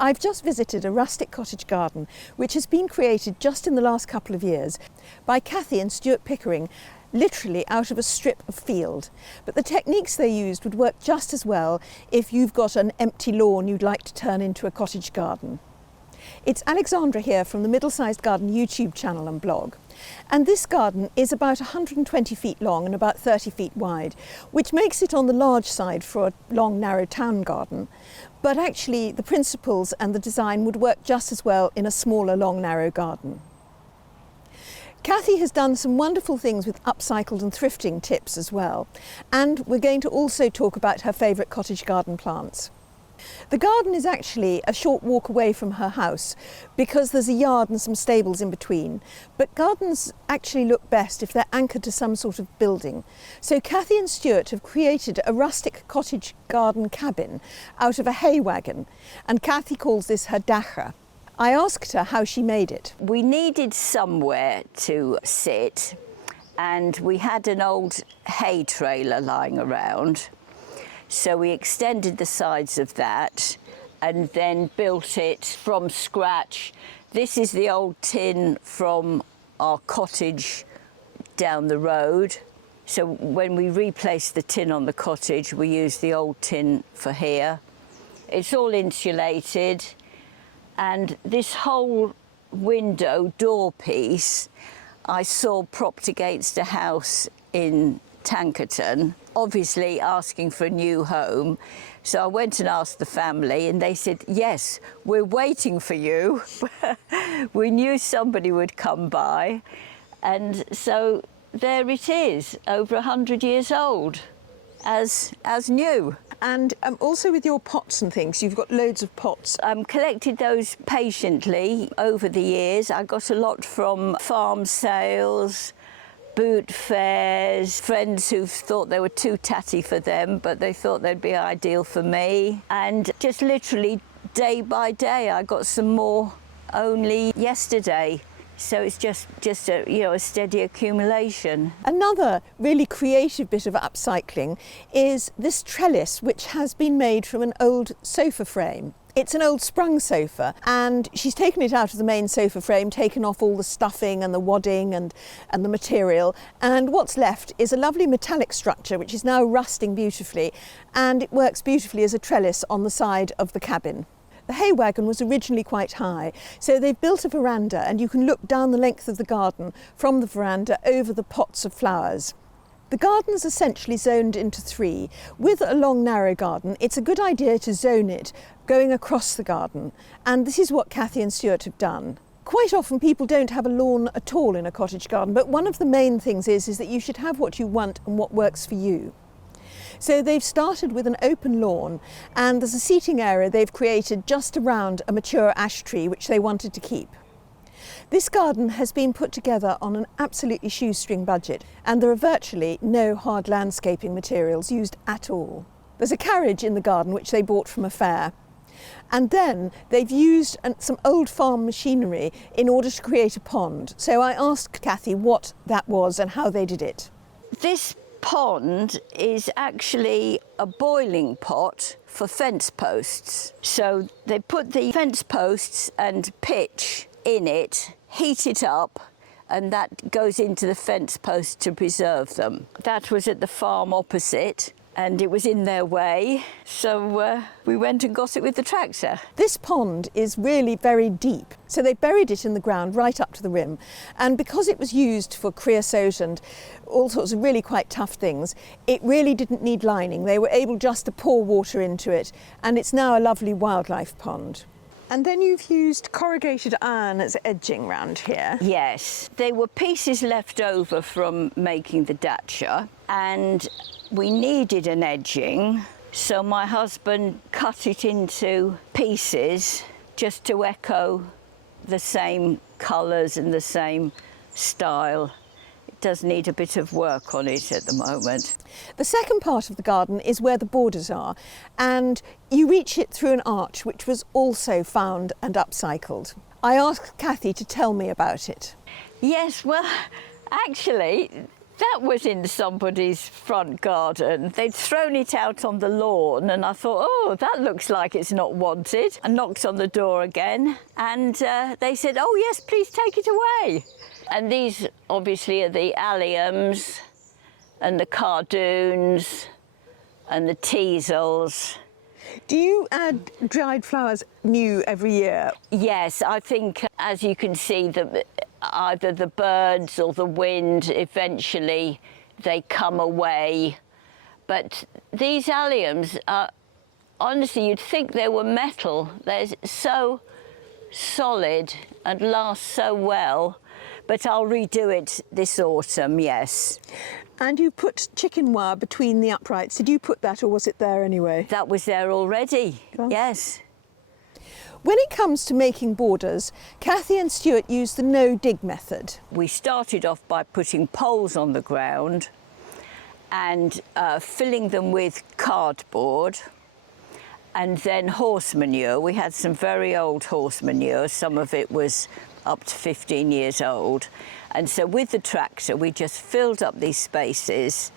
I've just visited a rustic cottage garden which has been created just in the last couple of years by Kathy and Stuart Pickering, literally out of a strip of field. But the techniques they used would work just as well if you've got an empty lawn you'd like to turn into a cottage garden. It's Alexandra here from the Middle-Sized Garden YouTube channel and blog. And this garden is about 120 feet long and about 30 feet wide, which makes it on the large side for a long, narrow town garden. But actually the principles and the design would work just as well in a smaller, long, narrow garden. Kathy has done some wonderful things with upcycled and thrifting tips as well. And we're going to also talk about her favourite cottage garden plants. The garden is actually a short walk away from her house because there's a yard and some stables in between. But gardens actually look best if they're anchored to some sort of building. So Kathy and Stuart have created a rustic cottage garden cabin out of a hay wagon, and Kathy calls this her dacha. I asked her how she made it. We needed somewhere to sit, and we had an old hay trailer lying around. So we extended the sides of that and then built it from scratch. This is the old tin from our cottage down the road. So when we replaced the tin on the cottage, we used the old tin for here. It's all insulated, and this whole window door piece I saw propped against a house in Tankerton, obviously asking for a new home. So I went and asked the family, and they said, yes, we're waiting for you. We knew somebody would come by. And so there it is, over 100 years old, as new. And also with your pots and things, you've got loads of pots. Collected those patiently over the years. I got a lot from farm sales, boot fairs, friends who thought they were too tatty for them, but they thought they'd be ideal for me. And just literally day by day, I got some more only yesterday. So it's just a steady accumulation. Another really creative bit of upcycling is this trellis, which has been made from an old sofa frame. It's an old sprung sofa, and she's taken it out of the main sofa frame, taken off all the stuffing and the wadding and the material, and what's left is a lovely metallic structure which is now rusting beautifully, and it works beautifully as a trellis on the side of the cabin. The hay wagon was originally quite high, so they've built a veranda, and you can look down the length of the garden from the veranda over the pots of flowers. The garden's essentially zoned into three. With a long, narrow garden, it's a good idea to zone it going across the garden, and this is what Kathy and Stuart have done. Quite often people don't have a lawn at all in a cottage garden, but one of the main things is that you should have what you want and what works for you. So they've started with an open lawn, and there's a seating area they've created just around a mature ash tree which they wanted to keep. This garden has been put together on an absolutely shoestring budget, and there are virtually no hard landscaping materials used at all. There's a carriage in the garden which they bought from a fair, and then they've used some old farm machinery in order to create a pond. So I asked Kathy what that was and how they did it. This pond is actually a boiling pot for fence posts. So they put the fence posts and pitch in it, heat it up, and that goes into the fence posts to preserve them. That was at the farm opposite, and it was in their way, so we went and got it with the tractor. This pond is really very deep, so they buried it in the ground right up to the rim, and because it was used for creosote and all sorts of really quite tough things, it really didn't need lining. They were able just to pour water into it, and it's now a lovely wildlife pond. And then you've used corrugated iron as edging round here. Yes, they were pieces left over from making the dacha, and we needed an edging, so my husband cut it into pieces just to echo the same colours and the same style. It does need a bit of work on it at the moment. The second part of the garden is where the borders are, and you reach it through an arch which was also found and upcycled. I asked Kathy to tell me about it. Yes, well, actually, That was in somebody's front garden. They'd thrown it out on the lawn and I thought, oh, that looks like it's not wanted. I knocked on the door again and they said, oh yes, please take it away. And these obviously are the alliums and the cardoons and the teasels. Do you add dried flowers new every year? Yes, I think as you can see, either the birds or the wind, eventually they come away. But these alliums are, honestly, you'd think they were metal. They're so solid and last so well. But I'll redo it this autumn, yes. And you put chicken wire between the uprights. Did you put that or was it there anyway? That was there already, yes. When it comes to making borders, Kathy and Stuart use the no-dig method. We started off by putting poles on the ground and filling them with cardboard and then horse manure. We had some very old horse manure. Some of it was up to 15 years old. And so with the tractor, we just filled up these spaces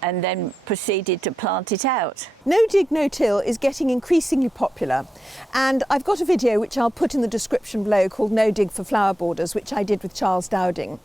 and then proceeded to plant it out. No dig, no till is getting increasingly popular. And I've got a video which I'll put in the description below called No Dig for Flower Borders, which I did with Charles Dowding.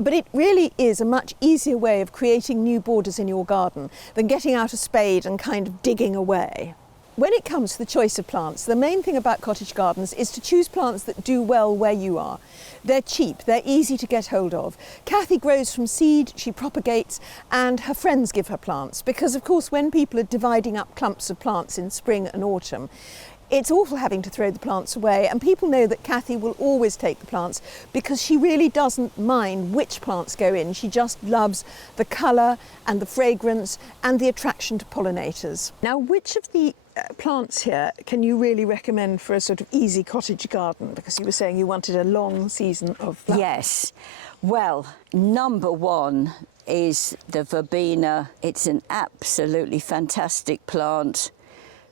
But it really is a much easier way of creating new borders in your garden than getting out a spade and kind of digging away. When it comes to the choice of plants, the main thing about cottage gardens is to choose plants that do well where you are. They're cheap, they're easy to get hold of. Kathy grows from seed, she propagates, and her friends give her plants because, of course, when people are dividing up clumps of plants in spring and autumn, it's awful having to throw the plants away, and people know that Kathy will always take the plants because she really doesn't mind which plants go in. She just loves the colour and the fragrance and the attraction to pollinators. Now, which of the plants here can you really recommend for a sort of easy cottage garden? Because you were saying you wanted a long season of flowers. Yes. Well, number one is the verbena. It's an absolutely fantastic plant.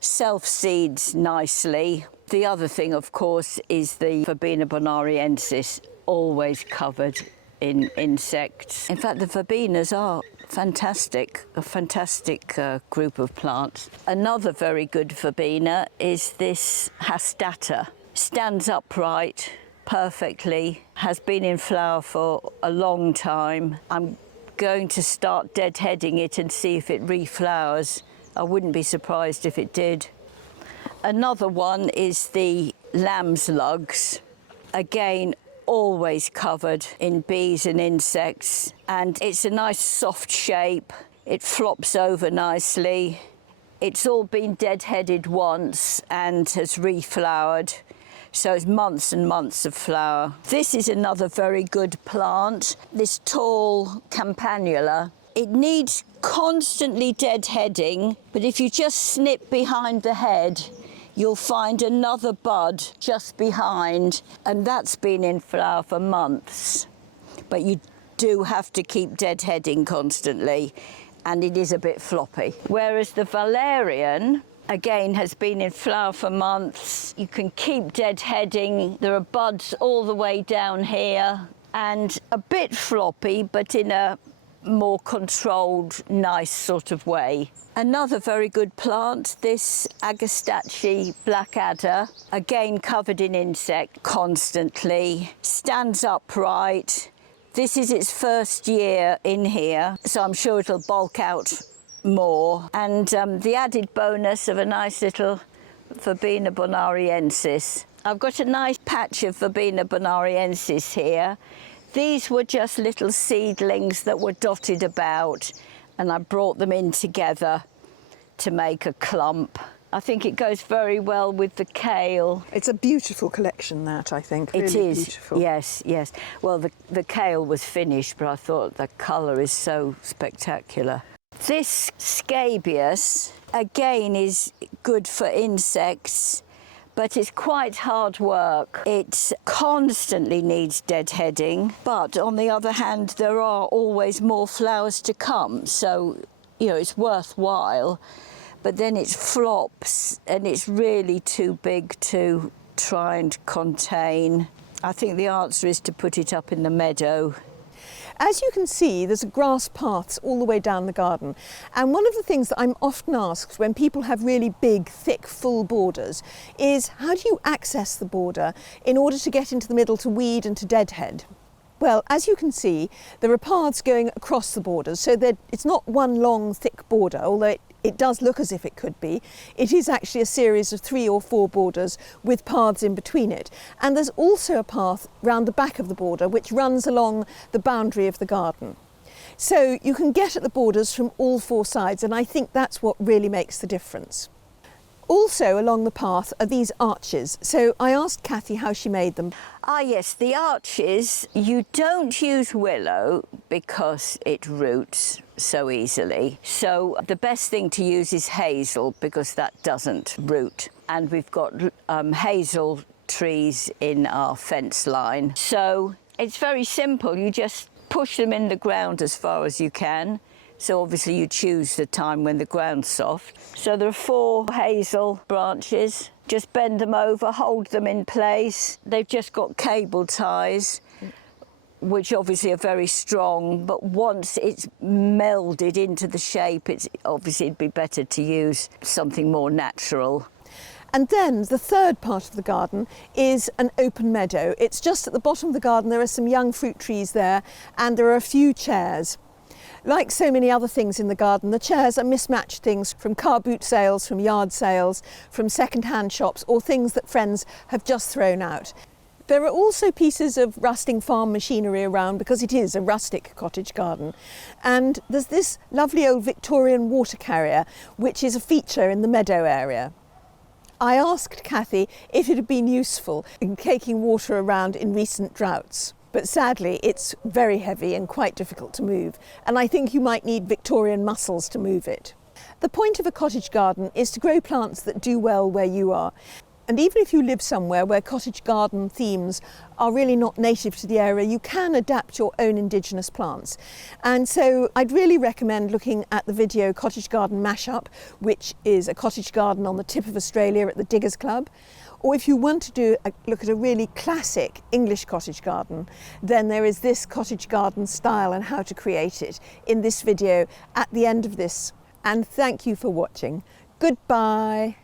Self-seeds nicely. The other thing, of course, is the verbena bonariensis, always covered in insects. In fact, the verbenas are fantastic, a fantastic group of plants. Another very good verbena is this hastata. Stands upright perfectly, has been in flower for a long time. I'm going to start deadheading it and see if it reflowers. I wouldn't be surprised if it did. Another one is the lamb's lugs. Again, always covered in bees and insects, and it's a nice soft shape. It flops over nicely. It's all been deadheaded once and has reflowered, so it's months and months of flower. This is another very good plant, this tall campanula. It needs constantly deadheading, but if you just snip behind the head, you'll find another bud just behind, and that's been in flower for months. But you do have to keep deadheading constantly, and it is a bit floppy. Whereas the valerian, again, has been in flower for months. You can keep deadheading. There are buds all the way down here, and a bit floppy, but in a more controlled, nice sort of way. Another very good plant, this Agastache blackadder, again covered in insect constantly, stands upright. This is its first year in here, so I'm sure it'll bulk out more. And the added bonus of a nice little verbena bonariensis. I've got a nice patch of verbena bonariensis here. These were just little seedlings that were dotted about, and I brought them in together to make a clump. I think it goes very well with the kale. It's a beautiful collection, that, I think. Really it is, beautiful. Yes, yes. Well, the kale was finished, but I thought the colour is so spectacular. This scabious, again, is good for insects, but it's quite hard work. It constantly needs deadheading, but on the other hand, there are always more flowers to come, so, you know, it's worthwhile. But then it flops, and it's really too big to try and contain. I think the answer is to put it up in the meadow. As you can see, there's grass paths all the way down the garden. And one of the things that I'm often asked when people have really big, thick, full borders is how do you access the border in order to get into the middle to weed and to deadhead? Well, as you can see, there are paths going across the borders, so that it's not one long, thick border, although it does look as if it could be. It is actually a series of 3 or 4 borders with paths in between it. And there's also a path round the back of the border which runs along the boundary of the garden. So you can get at the borders from all 4 sides, and I think that's what really makes the difference. Also along the path are these arches. So I asked Kathy how she made them. Ah yes, the arches, you don't use willow because it roots so easily. So the best thing to use is hazel because that doesn't root. And we've got hazel trees in our fence line. So it's very simple, you just push them in the ground as far as you can. So obviously you choose the time when the ground's soft. So there are 4 hazel branches. Just bend them over, hold them in place. They've just got cable ties, which obviously are very strong, but once it's melded into the shape, it'd be better to use something more natural. And then the third part of the garden is an open meadow. It's just at the bottom of the garden, there are some young fruit trees there, and there are a few chairs. Like so many other things in the garden, the chairs are mismatched things from car boot sales, from yard sales, from second-hand shops, or things that friends have just thrown out. There are also pieces of rusting farm machinery around because it is a rustic cottage garden. And there's this lovely old Victorian water carrier, which is a feature in the meadow area. I asked Kathy if it had been useful in taking water around in recent droughts. But sadly, it's very heavy and quite difficult to move, and I think you might need Victorian muscles to move it. The point of a cottage garden is to grow plants that do well where you are. And even if you live somewhere where cottage garden themes are really not native to the area, you can adapt your own indigenous plants. And so I'd really recommend looking at the video Cottage Garden Mashup, which is a cottage garden on the tip of Australia at the Diggers Club. Or if you want to look at a really classic English cottage garden, then there is this cottage garden style and how to create it in this video at the end of this. And thank you for watching. Goodbye.